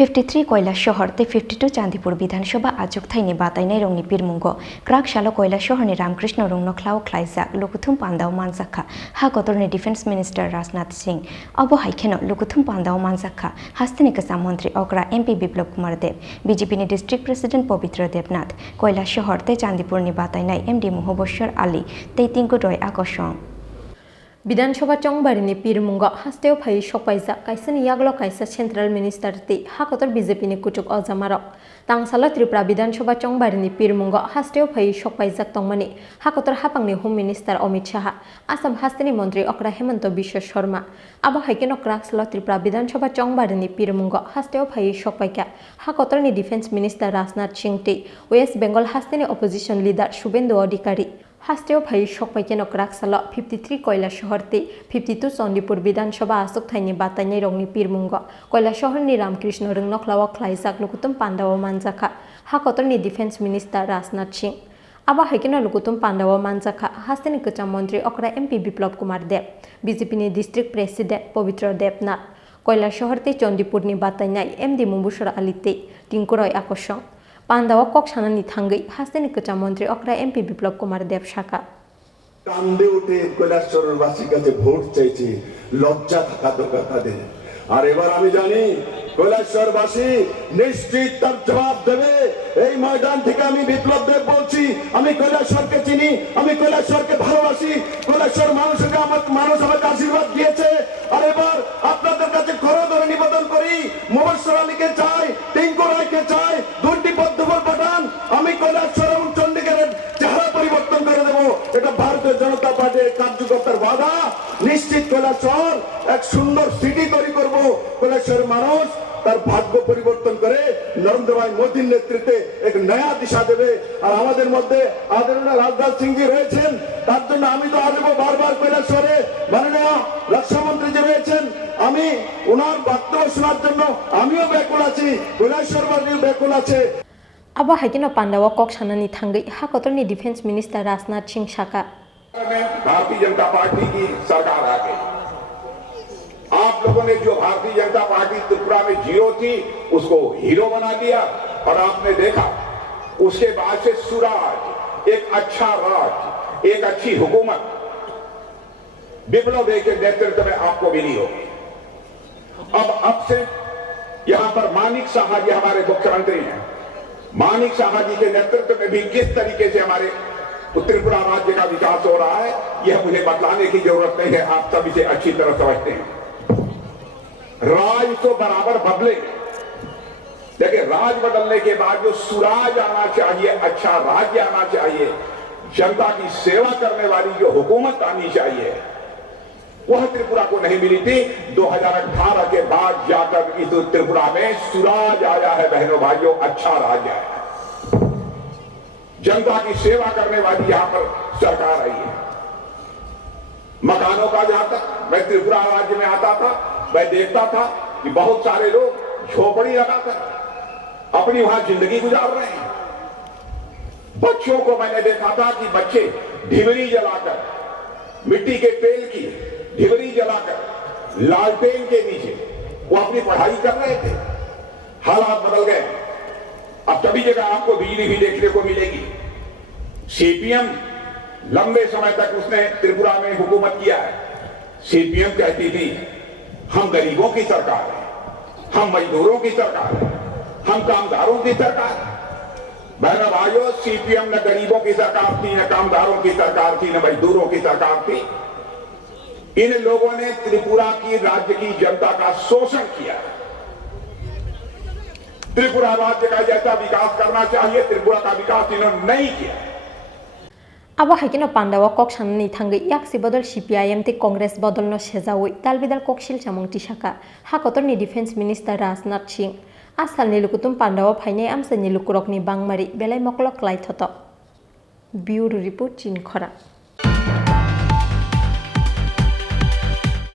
53 Kailashahar te 52 Chandipur Bidhansabha Achukthaini Batainai Rokni Pirmungo Krak Shalo Kailashahar ni Ramkrishna Rungno Khlao Khlaijak Lukuthum Pandao Manjakha ha Kotorni Defense Minister Rajnath Singh Abo Haikeno Lukuthum Pandao Manjakha Hastini Kasam Mantri Okra MP Biplab Kumar Dev BJP ni District President Pavitra Devnath Kailashahar te Chandipur ni Batainai MD Muhobashar Ali te Tinku Roy Akoshong Bidansabha Chongbarini Pirmungo hasteo phai sokpaija kaisani yaglo kaisa Central Minister te hakotor BJP ni kuchuk ojamaro tangsala Tripura Bidansabha Chongbarini Pirmungo hasteo phai sokpaijak tongmani hakotor hapangni Home Minister Amit Shah Assam hastini Mantri Okra Hemanta Biswa Sharma abo haikeno kraksala Tripura Bidansabha Chongbarini Pirmungo hasteo phai sokpaika hakotor ni Defense Minister Rajnath Singh te West Bengal hastini Opposition Leader Subhendu Adhikari hasteo phai sokpaikeno kraksala 53 Kailashahar te 52 Chandipur Bidansabha Achukthaini Batainai Rokni Pirmungo Kailashahar ni Ramkrishna Rungno Khlao Khlaijak Lukuthum Pandao Manjakha hakotor ni Defense Minister Rajnath Singh abo haikeno Lukuthum Pandao Manjakha hastini Kacham Mantri Okra MP Biplab Kumar Dev BJP ni District President Pavitra Devnath Kailashahar te Chandipur ni Batainai MD Muhobashar Ali te Tinkuroy Akoshong Pandawa kok sanani thangai hasteni Kacham Mantri Okra MP Biplab Kumar Dev Shaka কান্দে উঠে কৈলাসহরবাসীর কাছে vote চাইছে লজ্জা থাকা দরকার তাদের আর এবার আমি জানি কৈলাসহরবাসী নিশ্চিত তার জবাব দেবে এই ময়দান থেকে আমি বিপ্লব দেব বলছি আমি কৈলাসহরকে চিনি আমি কৈলাসহরকে ভালোবাসি কৈলাসহর মানুষকে মানুষ আমাকে আশীর্বাদ দিয়েছে আর এবার আপনাদের কাছে খরচ ধরে নিবেদন করি মুহবশর আলীকে চাই টিঙ্কু রায়কে চাই দুটি পদ্মফল পাঠান আমি কৈলাসহর এবং চণ্ডীগড়ের চেহারা পরিবর্তন করে দেব এটা ভারতীয় জনতা পার্টির কার্যকর্তার বাধা নিশ্চিত কৈলাসহর এক সুন্দর সিটি তৈরি করব কৈলাসহরের মানুষ তার ভাগ্য পরিবর্তন করে নরেন্দ্র ভাই মোদীর নেতৃত্বে এক নয়া দিশা দেবে আর আমাদের মধ্যে আদরণীয় রাজনাথ সিং জি রয়েছেন তার জন্য আমি তো আসবো বারবার কৈলাসহরে মাননীয় রক্ষামন্ত্রী যে রয়েছেন আমি ওনার বক্তব্য শোনার জন্য আমিও ব্যাকুল আছি কৈলাসহরবাসীও ব্যাকুল আছে abo haikeno Pandawa kok sanani thangai hakotor ni Defense Minister Rajnath Singh Shaka Bharatiya Janata party की सरकार आ गई आप लोगों ने जो भारतीय जनता पार्टी त्रिपुरा में जीरो थी उसको हीरो बना दिया और आपने देखा उसके बाद से सुराज एक अच्छा राज एक अच्छी हुकूमत बिप्लब के नेतृत्व में आपको मिली होगी अब से यहां पर मानिक साहा जी हमारे मुख्यमंत्री हैं मानिक साहा जी के नेतृत्व में भी किस तरीके से हमारे त्रिपुरा राज्य का विकास हो रहा है यह मुझे बतलाने की जरूरत नहीं है आप सब इसे अच्छी तरह समझते हैं राज तो बराबर बदले लेकिन राज बदलने के बाद जो सुराज आना चाहिए अच्छा राज्य आना चाहिए जनता की सेवा करने वाली जो हुकूमत आनी चाहिए वह त्रिपुरा को नहीं मिली थी 2018 के बाद जाकर इस त्रिपुरा में सुराज आया है बहनों भाइयों अच्छा राज्य आया जनता की सेवा करने वाली यहां पर सरकार आई है मकानों का जहां तक मैं त्रिपुरा राज्य में आता था मैं देखता था कि बहुत सारे लोग झोपड़ी लगाकर अपनी वहां जिंदगी गुजार रहे हैं बच्चों को मैंने देखा था कि बच्चे ढिबरी जलाकर मिट्टी के तेल की ढिबरी जलाकर लालटेन के नीचे वो अपनी पढ़ाई कर रहे थे हालात बदल गए अब सभी जगह आपको बिजली भी देखने को मिलेगी सीपीएम लंबे समय तक उसने त्रिपुरा में हुकूमत किया है सीपीएम कहती थी हम गरीबों की सरकार है हम मजदूरों की सरकार है हम कामगारों की सरकार है बहनों भाइयों सीपीएम न गरीबों की सरकार थी न कामगारों की सरकार थी न मजदूरों की सरकार थी इन लोगों ने त्रिपुरा की राज्य की जनता का शोषण किया त्रिपुरा राज्य का जैसा विकास करना चाहिए त्रिपुरा का विकास इन्होंने नहीं किया abo haikeno Pandawa kok sanani thangai yaksi bodol CPIM te Congress bodol no sejawoi dalbidal kok silchamong tisaka hakotor ni Defense Minister Rajnath Singh asal ni Lukuthum Pandawa phainai amsa ni lukurokni bangmari belai moklok klai thoto Bureau Report Chini Khorang